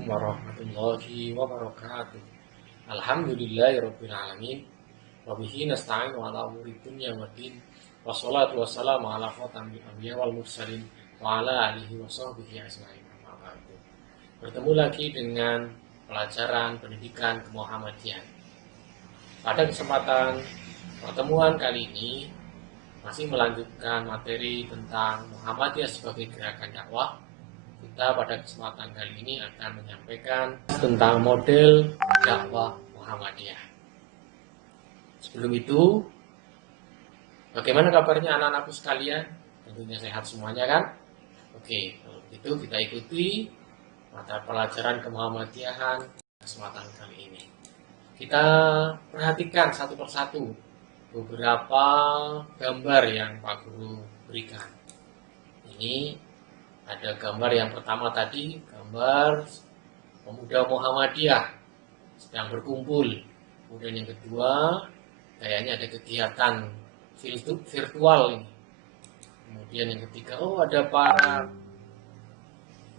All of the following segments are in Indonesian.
Assalamualaikum warahmatullahi wabarakatuh. Alhamdulillahirabbil alamin. Wa bihi nasta'in ala umuri dunya waddin. Wassalatu wassalamu ala khatamil anbiya wal mursalin wa ala alihi wa sahbihi ajmain. Bertemu lagi dengan pelajaran pendidikan kemuhammadian. Pada kesempatan pertemuan kali ini masih melanjutkan materi tentang Muhammadiyah sebagai gerakan dakwah. Kita pada kesempatan kali ini akan menyampaikan tentang model dakwah Muhammadiyah. Sebelum itu, bagaimana kabarnya anak-anakku sekalian? Tentunya sehat semuanya kan? Oke, kalau begitu kita ikuti mata pelajaran kemuhammadiyahan kesempatan kali ini. Kita perhatikan satu persatu beberapa gambar yang Pak Guru berikan. Ini ada gambar yang pertama tadi, gambar pemuda Muhammadiyah sedang berkumpul. Kemudian yang kedua, kayaknya ada kegiatan virtual ini. Kemudian yang ketiga, ada para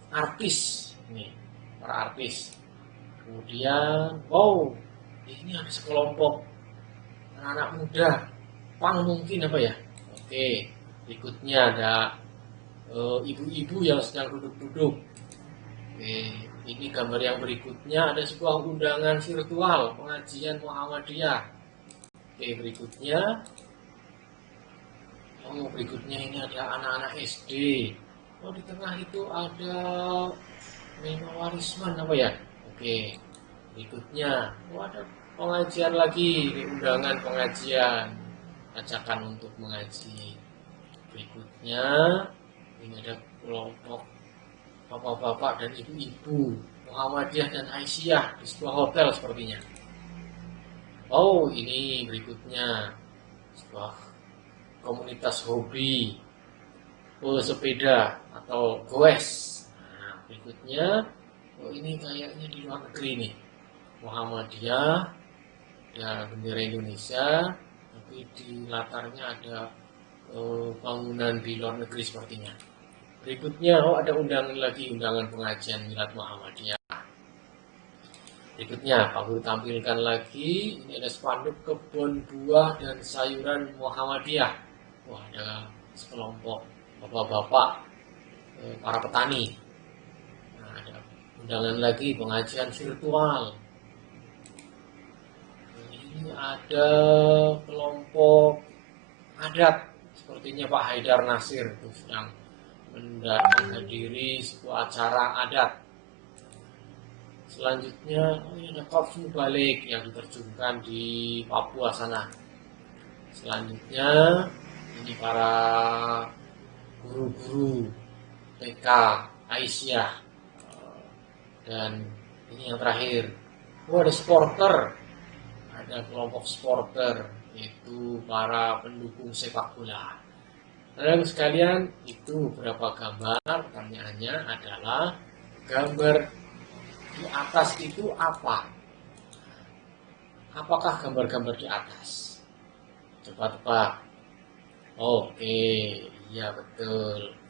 artis. Ini, para artis. Kemudian, ini ada sekelompok anak-anak muda. Pang mungkin apa ya? Oke, berikutnya ada ibu-ibu yang sedang duduk-duduk. Ini gambar yang berikutnya ada sebuah undangan virtual pengajian Muhammadiyah. Berikutnya ini ada anak-anak SD. Di tengah itu ada Neno Warisman apa ya? Berikutnya ada pengajian lagi, ini undangan pengajian, ajakan untuk mengaji. Berikutnya ini ada kelompok bapak-bapak dan ibu-ibu Muhammadiyah dan Aisyah di sebuah hotel sepertinya. Ini berikutnya sebuah komunitas hobi pesepeda atau goes. Berikutnya, ini kayaknya di luar negeri nih, Muhammadiyah dan bendera Indonesia, tapi di latarnya ada bangunan di luar negeri sepertinya. Berikutnya, ada undangan lagi, undangan pengajian Milad Muhammadiyah. Berikutnya, Pak Guru tampilkan lagi, ini ada spanduk kebun buah dan sayuran Muhammadiyah. Ada sekelompok bapak-bapak, para petani. Ada undangan lagi, pengajian virtual. Ini ada kelompok adat, sepertinya Pak Haidar Nasir itu sedang menghadiri sebuah acara adat. Selanjutnya, ini ada korps mubalik yang diterjunkan di Papua sana. Selanjutnya, ini para guru-guru TK Aisyah. Dan ini yang terakhir, ada supporter, ada kelompok supporter, yaitu para pendukung sepak bola. Teman-teman sekalian, itu beberapa gambar. Pertanyaannya adalah, gambar di atas itu apa? Apakah gambar-gambar di atas? Coba tebak. Iya betul.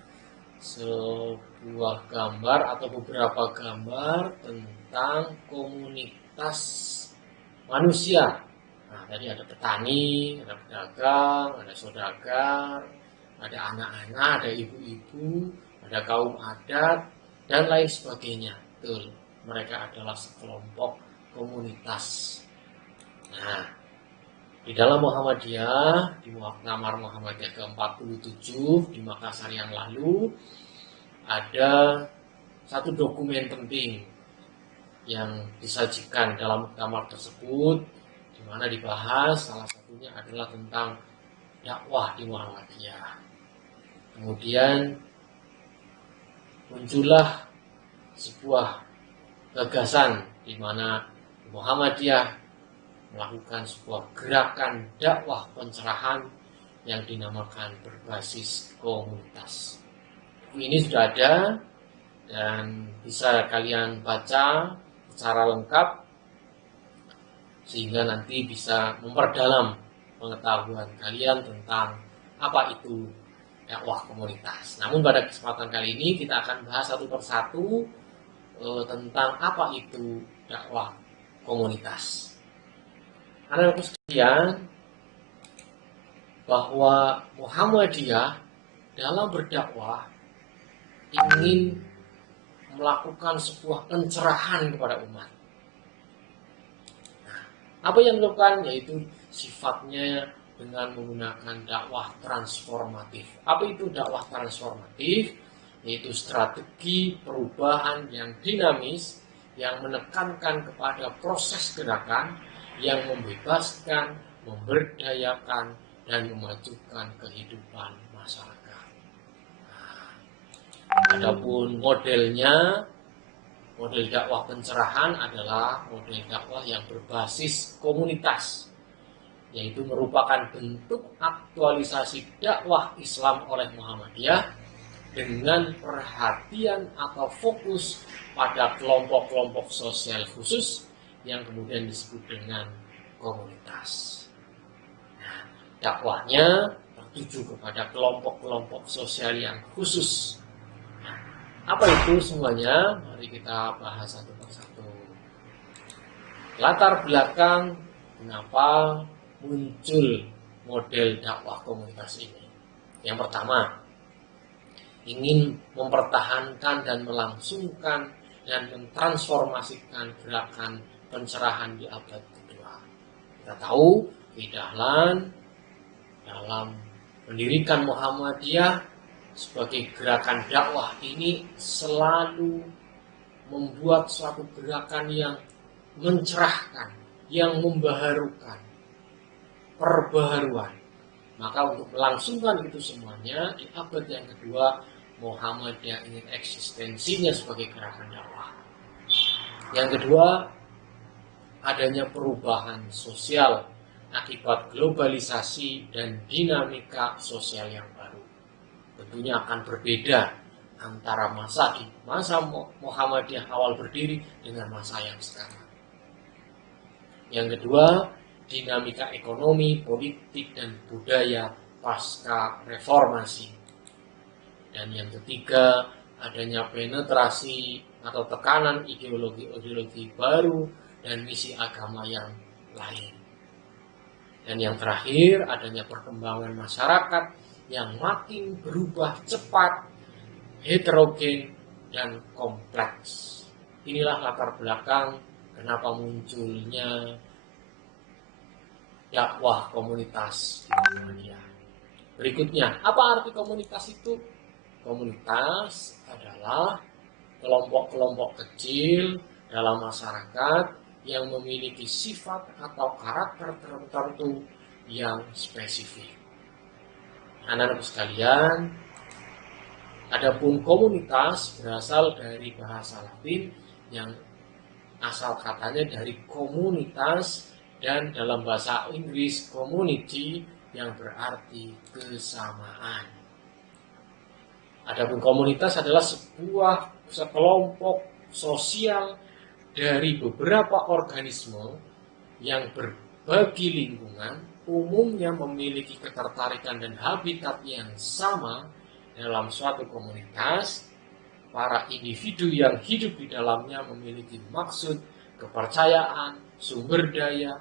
Sebuah gambar atau beberapa gambar tentang komunitas manusia. Tadi ada petani, ada pedagang, ada saudagar, ada anak-anak, ada ibu-ibu, ada kaum adat, dan lain sebagainya. Betul, mereka adalah sekelompok komunitas. Di dalam Muhammadiyah, di Muktamar Muhammadiyah ke-47 di Makassar yang lalu, ada satu dokumen penting yang disajikan dalam muktamar tersebut, di mana dibahas salah satunya adalah tentang dakwah di Muhammadiyah. Kemudian muncullah sebuah gagasan di mana Muhammadiyah melakukan sebuah gerakan dakwah pencerahan yang dinamakan berbasis komunitas. Ini sudah ada dan bisa kalian baca secara lengkap sehingga nanti bisa memperdalam pengetahuan kalian tentang apa itu dakwah komunitas. Namun pada kesempatan kali ini kita akan bahas satu persatu tentang apa itu dakwah komunitas. Anak-anakku sekalian, bahwa Muhammadiyah dalam berdakwah ingin melakukan sebuah pencerahan kepada umat. Nah, apa yang dilakukan yaitu sifatnya dengan menggunakan dakwah transformatif. Apa itu dakwah transformatif? Yaitu strategi perubahan yang dinamis, yang menekankan kepada proses gerakan, yang membebaskan, memberdayakan, dan memajukan kehidupan masyarakat. Adapun modelnya, model dakwah pencerahan adalah model dakwah yang berbasis komunitas, yaitu merupakan bentuk aktualisasi dakwah Islam oleh Muhammadiyah dengan perhatian atau fokus pada kelompok-kelompok sosial khusus yang kemudian disebut dengan komunitas. Nah, dakwahnya tertuju kepada kelompok-kelompok sosial yang khusus. Nah, apa itu semuanya? Mari kita bahas satu persatu. Latar belakang kenapa muncul model dakwah komunitas ini. Yang pertama, ingin mempertahankan dan melangsungkan dan mentransformasikan gerakan pencerahan di abad kedua. Kita tahu di dalam mendirikan Muhammadiyah sebagai gerakan dakwah ini selalu membuat suatu gerakan yang mencerahkan, yang membaharukan, perbaharuan. Maka untuk melangsungkan itu semuanya di abad yang kedua, Muhammadiyah ingin eksistensinya sebagai gerakan dakwah. Yang kedua, adanya perubahan sosial akibat globalisasi dan dinamika sosial yang baru. Tentunya akan berbeda antara masa Muhammadiyah awal berdiri dengan masa yang sekarang. Yang kedua, dinamika ekonomi, politik, dan budaya pasca reformasi. Dan yang ketiga, adanya penetrasi atau tekanan ideologi baru dan misi agama yang lain. Dan yang terakhir, adanya perkembangan masyarakat yang makin berubah cepat, heterogen, dan kompleks. Inilah latar belakang kenapa munculnya dakwah komunitas di Muhammadiyah. Berikutnya, apa arti komunitas itu? Komunitas adalah kelompok-kelompok kecil dalam masyarakat yang memiliki sifat atau karakter tertentu yang spesifik. Anak-anak sekalian, adapun komunitas berasal dari bahasa Latin yang asal katanya dari komunitas, dan dalam bahasa Inggris community yang berarti kesamaan. Adapun komunitas adalah sebuah sekelompok sosial dari beberapa organisme yang berbagi lingkungan, umumnya memiliki ketertarikan dan habitat yang sama. Dalam suatu komunitas, para individu yang hidup di dalamnya memiliki maksud, kepercayaan, sumber daya,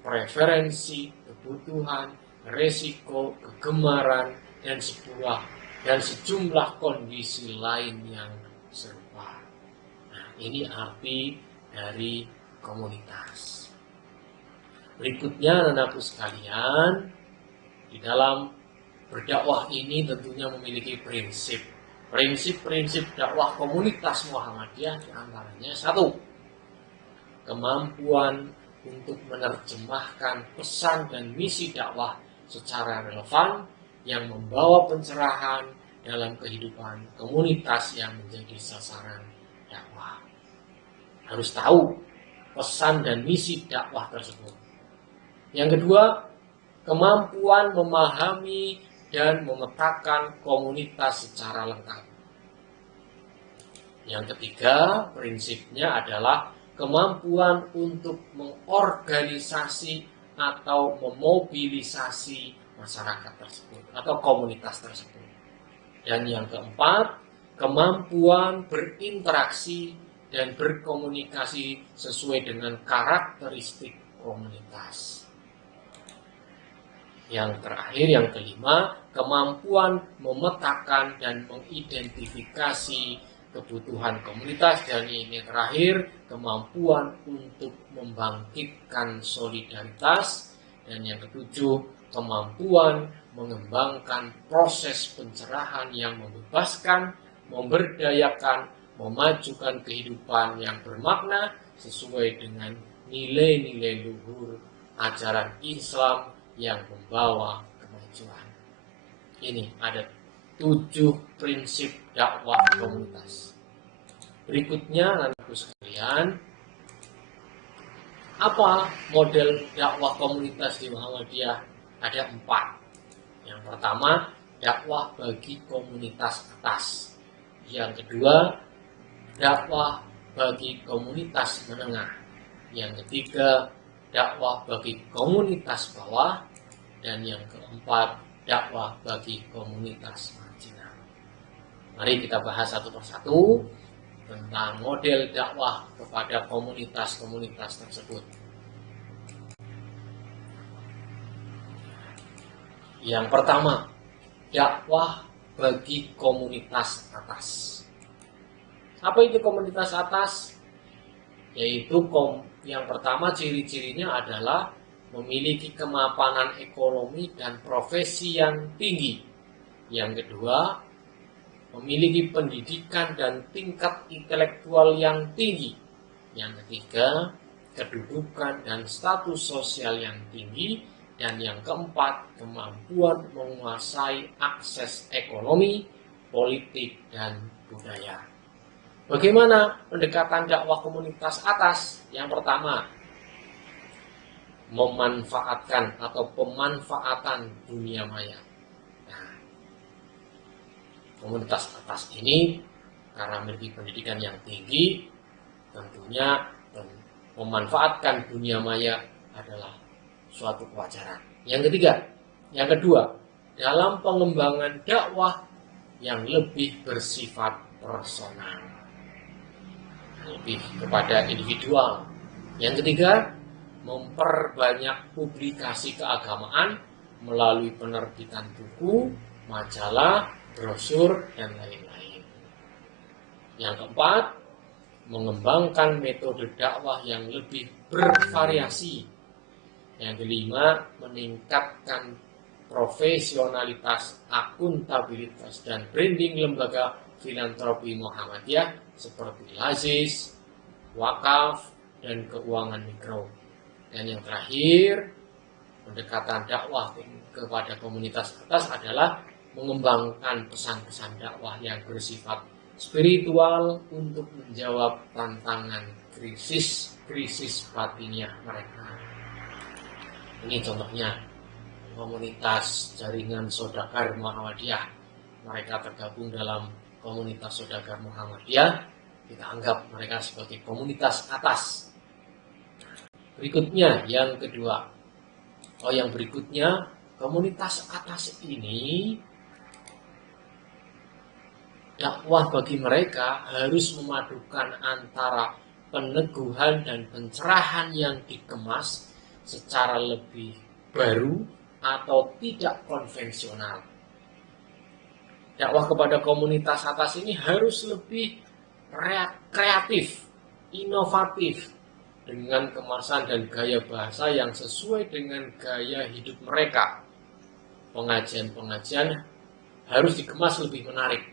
preferensi, kebutuhan, resiko, kegemaran, dan sejumlah kondisi lain yang serupa. Nah, ini arti dari komunitas. Berikutnya, anak-anakku sekalian, di dalam berdakwah ini tentunya memiliki prinsip. Prinsip-prinsip dakwah komunitas Muhammadiyah diantaranya satu, kemampuan untuk menerjemahkan pesan dan misi dakwah secara relevan yang membawa pencerahan dalam kehidupan komunitas yang menjadi sasaran dakwah. Harus tahu pesan dan misi dakwah tersebut. Yang kedua, kemampuan memahami dan memetakan komunitas secara lengkap. Yang ketiga, prinsipnya adalah kemampuan untuk mengorganisasi atau memobilisasi masyarakat tersebut atau komunitas tersebut. Dan yang keempat, kemampuan berinteraksi dan berkomunikasi sesuai dengan karakteristik komunitas. Yang terakhir, yang kelima, kemampuan memetakan dan mengidentifikasi kebutuhan komunitas, dan ini terakhir, kemampuan untuk membangkitkan solidaritas, dan yang ketujuh, kemampuan mengembangkan proses pencerahan yang membebaskan, memberdayakan, memajukan kehidupan yang bermakna sesuai dengan nilai-nilai luhur ajaran Islam yang membawa kemajuan. Ini ada 7 prinsip dakwah komunitas. Berikutnya, anak-anakku sekalian, apa model dakwah komunitas di Muhammadiyah? Ada 4. Yang pertama, dakwah bagi komunitas atas. Yang kedua, dakwah bagi komunitas menengah. Yang ketiga, dakwah bagi komunitas bawah. Dan yang keempat, dakwah bagi komunitas marginal. Mari kita bahas satu persatu tentang model dakwah kepada komunitas-komunitas tersebut. Yang pertama, dakwah bagi komunitas atas. Apa itu komunitas atas? Yaitu yang pertama, ciri-cirinya adalah memiliki kemapanan ekonomi dan profesi yang tinggi. Yang kedua, memiliki pendidikan dan tingkat intelektual yang tinggi. Yang ketiga, kedudukan dan status sosial yang tinggi. Dan yang keempat, kemampuan menguasai akses ekonomi, politik, dan budaya. Bagaimana pendekatan dakwah komunitas atas? Yang pertama, memanfaatkan atau pemanfaatan dunia maya. Nah, komunitas atas ini karena memiliki pendidikan yang tinggi, tentunya memanfaatkan dunia maya adalah suatu kewajaran. Yang kedua, dalam pengembangan dakwah yang lebih bersifat personal, lebih kepada individual. Yang ketiga, memperbanyak publikasi keagamaan melalui penerbitan buku, majalah, brosur, dan lain-lain. Yang keempat, mengembangkan metode dakwah yang lebih bervariasi. Yang kelima, meningkatkan profesionalitas, akuntabilitas, dan branding lembaga filantropi Muhammadiyah seperti Lazis, Wakaf, dan keuangan mikro. Dan yang terakhir, pendekatan dakwah kepada komunitas atas adalah mengembangkan pesan-pesan dakwah yang bersifat spiritual untuk menjawab tantangan krisis batiniah mereka. Ini contohnya komunitas jaringan Saudagar Muhammadiyah. Mereka tergabung dalam komunitas Saudagar Muhammadiyah. Kita anggap mereka sebagai komunitas atas. Berikutnya, yang berikutnya, komunitas atas ini, dakwah bagi mereka harus memadukan antara peneguhan dan pencerahan yang dikemas secara lebih baru atau tidak konvensional. Dakwah kepada komunitas atas ini harus lebih kreatif, inovatif, dengan kemasan dan gaya bahasa yang sesuai dengan gaya hidup mereka. Pengajian-pengajian harus dikemas lebih menarik,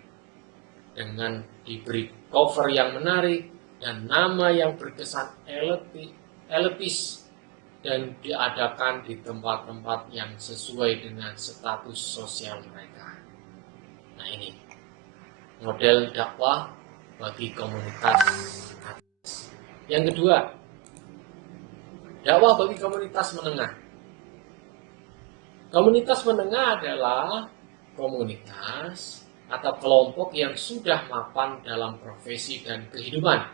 dengan diberi cover yang menarik dan nama yang berkesan elitis, dan diadakan di tempat-tempat yang sesuai dengan status sosial mereka. Nah, ini model dakwah bagi komunitas atas. Yang kedua, dakwah bagi komunitas menengah. Komunitas menengah adalah komunitas atau kelompok yang sudah mapan dalam profesi dan kehidupan.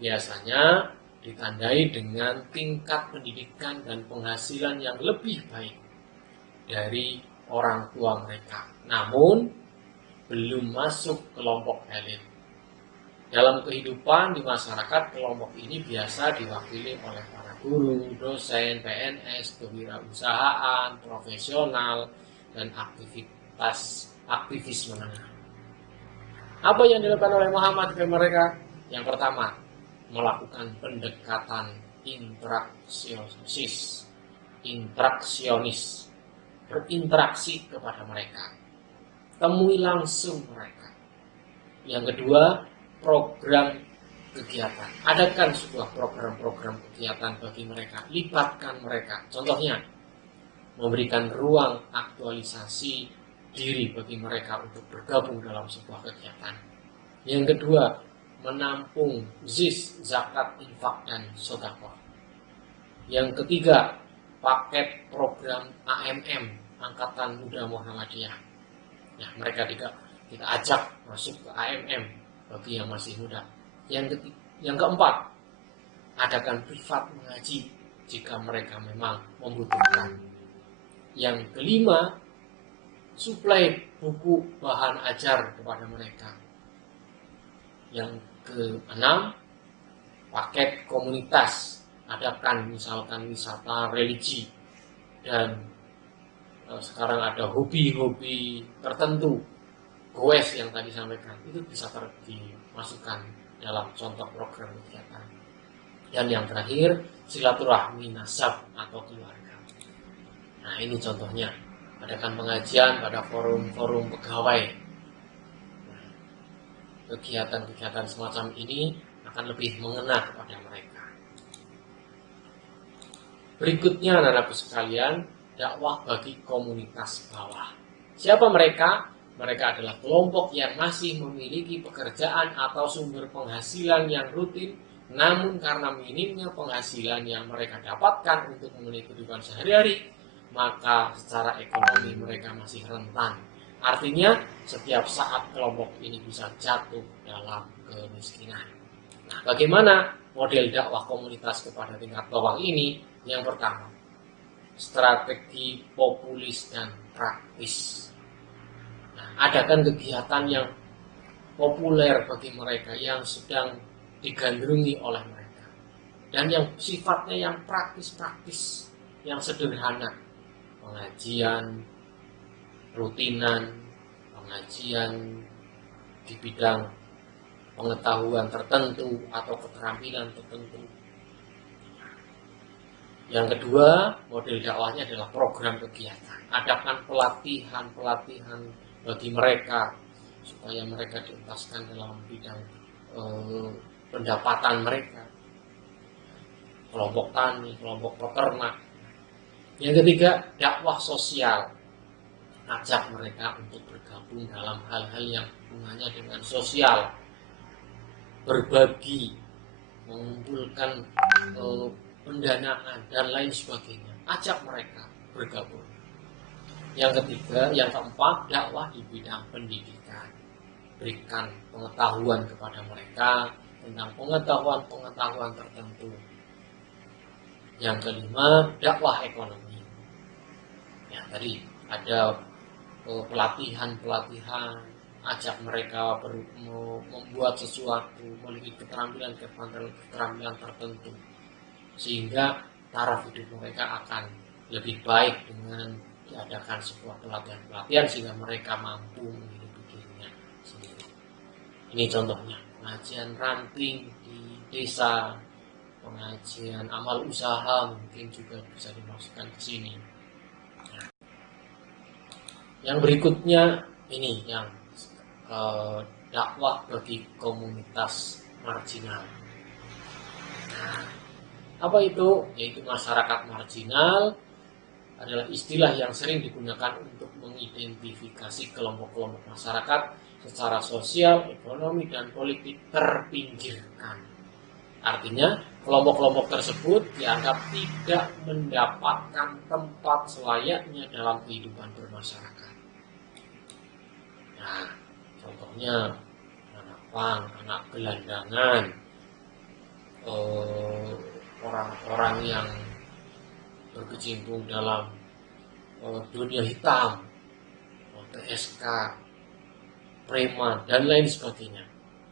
Biasanya ditandai dengan tingkat pendidikan dan penghasilan yang lebih baik dari orang tua mereka, namun belum masuk kelompok elit. Dalam kehidupan di masyarakat, kelompok ini biasa diwakili oleh para guru, dosen, PNS, kewirausahaan, profesional, dan aktivis menengah. Apa yang dilakukan oleh Muhammad ke mereka? Yang pertama, melakukan pendekatan interaksionis, berinteraksi kepada mereka, temui langsung mereka. Yang kedua, program kegiatan. Adakan sebuah program-program kegiatan bagi mereka, libatkan mereka. Contohnya, memberikan ruang aktualisasi diri bagi mereka untuk bergabung dalam sebuah kegiatan. Yang kedua, menampung zakat, infak, dan sedekah. Yang ketiga, paket program AMM, Angkatan Muda Muhammadiyah. Ya, mereka kita ajak masuk ke AMM bagi yang masih muda. Yang keempat, adakan privat mengaji jika mereka memang membutuhkan. Yang kelima, suplai buku bahan ajar kepada mereka. Yang keenam, paket komunitas, adakan misalkan wisata religi, dan sekarang ada hobi-hobi tertentu, goes yang tadi sampaikan, itu bisa dimasukkan dalam contoh program kegiatan. Dan yang terakhir, silaturahmi nasab atau keluarga. Nah, ini contohnya, adakan pengajian pada forum-forum pegawai. Kegiatan-kegiatan semacam ini akan lebih mengena kepada mereka. Berikutnya, anak-anakku sekalian, dakwah bagi komunitas bawah. Siapa mereka? Mereka adalah kelompok yang masih memiliki pekerjaan atau sumber penghasilan yang rutin, namun karena minimnya penghasilan yang mereka dapatkan untuk memenuhi kehidupan sehari-hari, maka secara ekonomi mereka masih rentan. Artinya, setiap saat kelompok ini bisa jatuh dalam kemiskinan. Nah, bagaimana model dakwah komunitas kepada tingkat bawah ini? Yang pertama, strategi populis dan praktis. Nah, adakan kegiatan yang populer bagi mereka yang sedang digandrungi oleh mereka, dan yang sifatnya yang praktis-praktis, yang sederhana. Pengajian rutinan, pengajian di bidang pengetahuan tertentu atau keterampilan tertentu. Yang kedua, model dakwahnya adalah program kegiatan. Adakan pelatihan-pelatihan bagi mereka supaya mereka diuntaskan dalam bidang pendapatan mereka. Kelompok tani, kelompok peternak. Yang ketiga, dakwah sosial. Ajak mereka untuk bergabung dalam hal-hal yang hubungannya dengan sosial. Berbagi, mengumpulkan pendanaan dan lain sebagainya. Ajak mereka bergabung. Yang ketiga, yang keempat, dakwah di bidang pendidikan. Berikan pengetahuan kepada mereka tentang pengetahuan tertentu. Yang kelima, dakwah ekonomi. Ya, tadi ada pelatihan, ajak mereka membuat sesuatu, memiliki keterampilan tertentu, sehingga taraf hidup mereka akan lebih baik dengan diadakan sebuah pelatihan sehingga mereka mampu menghidupi dirinya sendiri. Ini contohnya, pengajian ranting di desa, pengajian amal usaha mungkin juga bisa dimasukkan ke sini. Yang berikutnya ini yang dakwah bagi komunitas marginal. Nah, apa itu? Yaitu masyarakat marginal adalah istilah yang sering digunakan untuk mengidentifikasi kelompok-kelompok masyarakat secara sosial, ekonomi, dan politik terpinggirkan. Artinya, kelompok-kelompok tersebut dianggap tidak mendapatkan tempat selayaknya dalam kehidupan bermasyarakat. Nah, contohnya anak pang, anak gelandangan, orang-orang yang berkecimpung dalam dunia hitam, PSK, preman, dan lain sebagainya.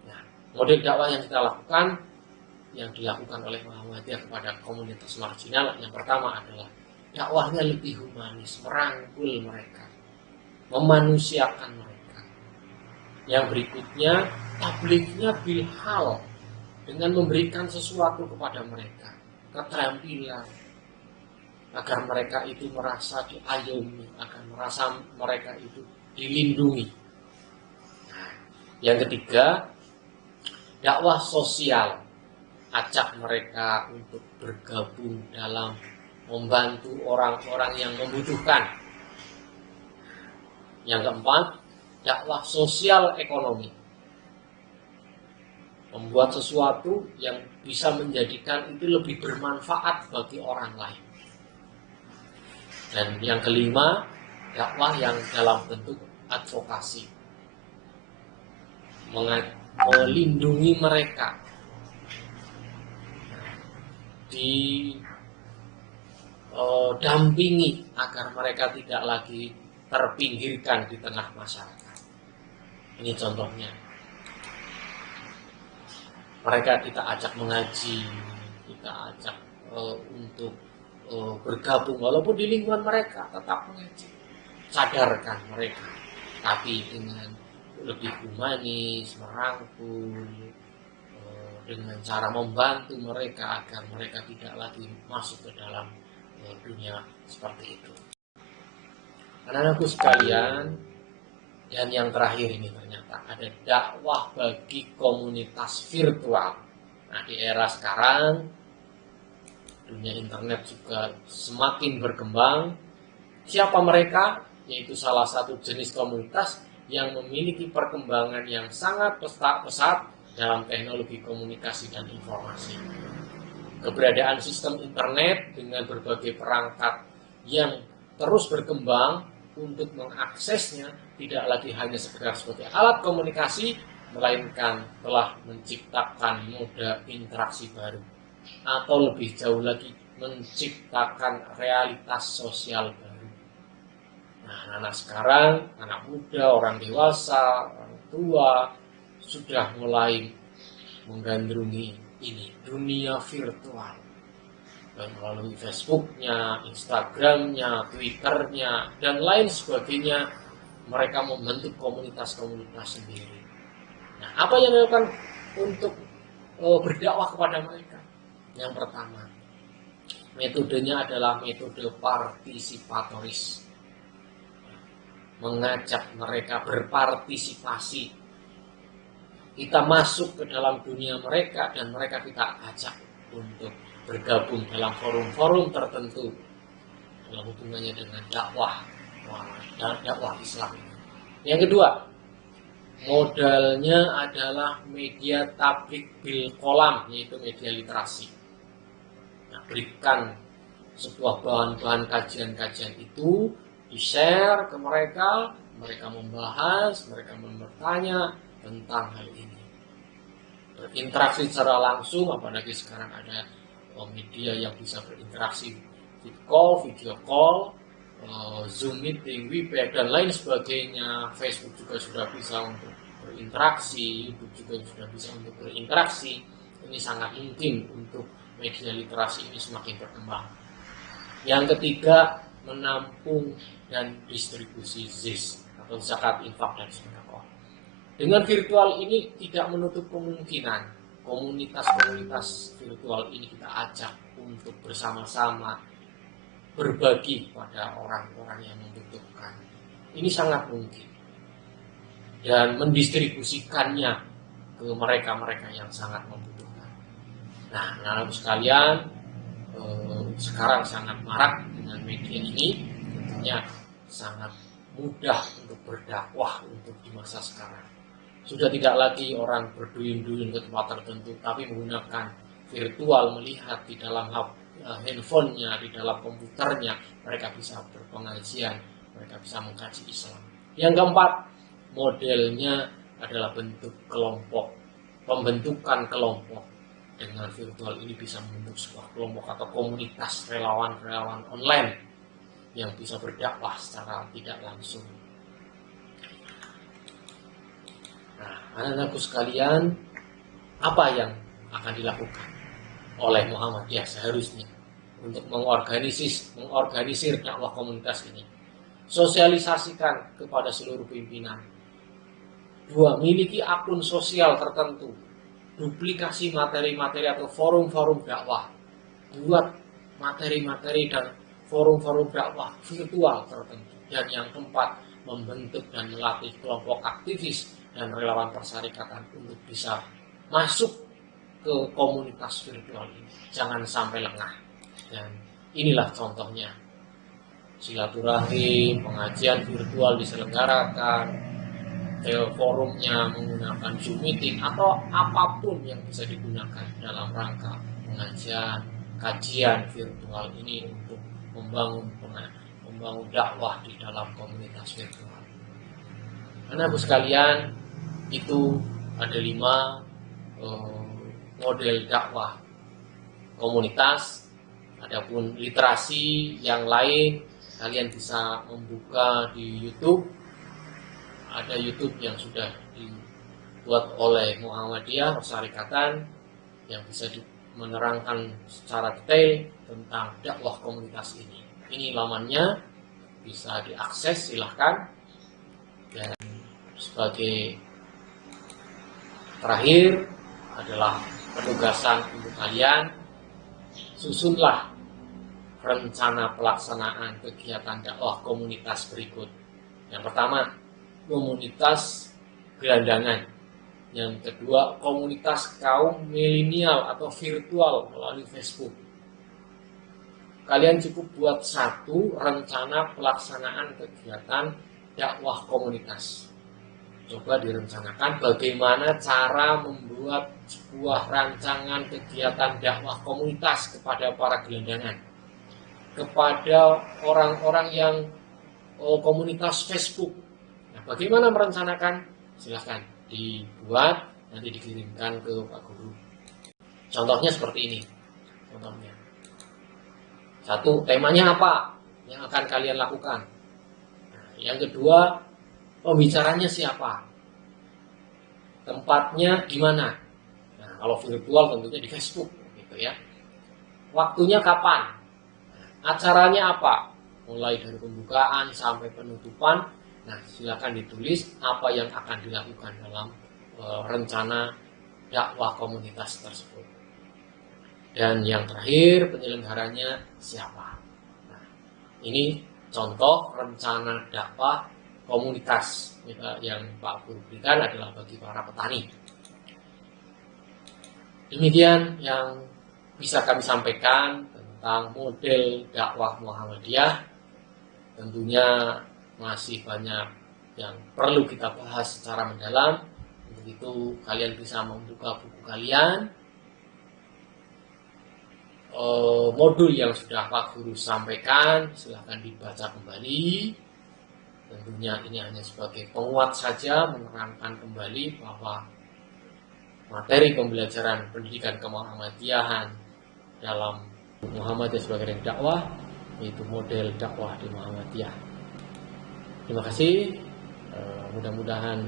Nah, Model dakwah yang kita lakukan, yang dilakukan oleh Muhammadiyah kepada komunitas marginal, yang pertama adalah dakwahnya lebih humanis, merangkul mereka, memanusiakan mereka. Yang berikutnya, tablignya bilhal, dengan memberikan sesuatu kepada mereka, keterampilan, agar mereka itu merasa diayomi, agar merasa mereka itu dilindungi. Nah, yang ketiga, dakwah sosial, ajak mereka untuk bergabung dalam membantu orang-orang yang membutuhkan. Yang keempat, dakwah sosial ekonomi, membuat sesuatu yang bisa menjadikan itu lebih bermanfaat bagi orang lain. Dan yang kelima, dakwah yang dalam bentuk advokasi, melindungi mereka, didampingi agar mereka tidak lagi terpinggirkan di tengah masyarakat. Ini contohnya. Mereka kita ajak mengaji, kita ajak untuk bergabung walaupun di lingkungan mereka, tetap mengaji, sadarkan mereka, tapi dengan lebih humanis, merangkul, dengan cara membantu mereka agar mereka tidak lagi masuk ke dalam dunia seperti itu. Anak-anakku sekalian, dan yang terakhir ini ternyata ada dakwah bagi komunitas virtual. Nah, di era sekarang dunia internet juga semakin berkembang. Siapa mereka? Yaitu salah satu jenis komunitas yang memiliki perkembangan yang sangat pesat dalam teknologi komunikasi dan informasi. Keberadaan sistem internet dengan berbagai perangkat yang terus berkembang untuk mengaksesnya tidak lagi hanya sekedar sebagai alat komunikasi, melainkan telah menciptakan moda interaksi baru, atau lebih jauh lagi menciptakan realitas sosial baru. Nah, anak sekarang, anak muda, orang dewasa, orang tua sudah mulai menggandrungi ini, dunia virtual. Melalui Facebooknya, Instagramnya, Twitternya, dan lain sebagainya, mereka membentuk komunitas-komunitas sendiri. Nah, apa yang dilakukan untuk berdakwah kepada mereka? Yang pertama, metodenya adalah metode partisipatoris, mengajak mereka berpartisipasi. Kita masuk ke dalam dunia mereka dan mereka kita ajak untuk bergabung dalam forum-forum tertentu dalam hubungannya dengan dakwah Islam. Yang kedua, modalnya adalah media tablik bil kolam, yaitu media literasi. Nah, berikan sebuah bahan-bahan kajian-kajian itu, di-share ke mereka, mereka membahas, mereka bertanya tentang hal ini. Berinteraksi secara langsung, apalagi sekarang ada media yang bisa berinteraksi, video call, Zoom meeting, Webex, dan lain sebagainya. Facebook juga sudah bisa untuk berinteraksi, YouTube juga sudah bisa untuk berinteraksi. Ini sangat mungkin untuk media literasi ini semakin berkembang. Yang ketiga, menampung dan distribusi ZIS atau zakat, infak, dan sedekah. Dengan virtual ini tidak menutup kemungkinan komunitas-komunitas virtual ini kita ajak untuk bersama-sama berbagi pada orang-orang yang membutuhkan. Ini sangat mungkin. Dan mendistribusikannya ke mereka-mereka yang sangat membutuhkan. Nah, anak-anak sekalian, sekarang sangat marak dengan media ini, tentunya sangat mudah untuk berdakwah untuk di masa sekarang. Sudah tidak lagi orang berduyun-duyun ke tempat tertentu, tapi menggunakan virtual, melihat di dalam handphonenya, di dalam komputernya, mereka bisa berpengajian, mereka bisa mengkaji Islam. Yang keempat, modelnya adalah bentuk kelompok, pembentukan kelompok. Dengan virtual ini bisa membentuk sebuah kelompok atau komunitas relawan-relawan online yang bisa berdakwah secara tidak langsung. Nah, anak-anakku sekalian, Apa yang akan dilakukan oleh Muhammadiyah seharusnya untuk mengorganisir dakwah komunitas ini? Sosialisasikan kepada seluruh pimpinan. 2. Miliki akun sosial tertentu. Duplikasi materi-materi atau forum-forum dakwah. Buat materi-materi dan forum-forum dakwah virtual tertentu. Dan yang keempat, membentuk dan melatih kelompok aktivis dan relawan persyarikatan untuk bisa masuk ke komunitas virtual ini. Jangan sampai lengah. Dan inilah contohnya. Silaturahim, pengajian virtual diselenggarakan, forumnya menggunakan Zoom meeting atau apapun yang bisa digunakan dalam rangka pengajian, kajian virtual ini untuk membangun dakwah di dalam komunitas virtual. Karena Ibu sekalian, itu ada 5 model dakwah komunitas. Adapun literasi yang lain, kalian bisa membuka di YouTube. Ada YouTube yang sudah dibuat oleh Muhammadiyah Persyarikatan yang bisa menerangkan secara detail tentang dakwah komunitas ini. Ini lamannya, bisa diakses, silahkan. Dan sebagai terakhir adalah penugasan untuk kalian, susunlah rencana pelaksanaan kegiatan dakwah komunitas berikut. Yang pertama, komunitas gelandangan. Yang kedua, komunitas kaum milenial atau virtual melalui Facebook. Kalian cukup buat 1 rencana pelaksanaan kegiatan dakwah komunitas. Coba direncanakan bagaimana cara membuat sebuah rancangan kegiatan dakwah komunitas kepada para gelandangan, kepada orang-orang yang komunitas Facebook. Nah, bagaimana merencanakan? Silahkan dibuat, nanti dikirimkan ke Pak Guru. Contohnya seperti ini. Contohnya 1, temanya apa yang akan kalian lakukan. Nah, yang kedua, pembicaranya siapa, tempatnya di mana. Nah, kalau virtual tentunya di Facebook, gitu ya. Waktunya kapan, acaranya apa, mulai dari pembukaan sampai penutupan. Nah, silakan ditulis apa yang akan dilakukan dalam rencana dakwah komunitas tersebut. Dan yang terakhir, penyelenggaranya siapa. Nah, ini contoh rencana dakwah komunitas yang Pak Guru berikan adalah bagi para petani. Demikian yang bisa kami sampaikan tentang model dakwah Muhammadiyah. Tentunya masih banyak yang perlu kita bahas secara mendalam. Untuk itu kalian bisa membuka buku kalian, modul yang sudah Pak Guru sampaikan, silahkan dibaca kembali. Tentunya ini hanya sebagai penguat saja, menerangkan kembali bahwa materi pembelajaran pendidikan kemuhammadiyahan dalam Muhammadiyah sebagai dakwah, yaitu model dakwah di Muhammadiyah. Terima kasih, mudah-mudahan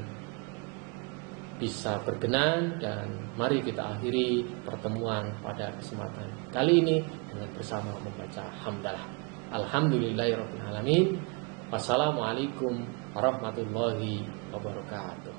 bisa berkenan, dan mari kita akhiri pertemuan pada kesempatan kali ini dengan bersama membaca hamdalah. Alhamdulillahirabbil alamin. Wassalamualaikum warahmatullahi wabarakatuh.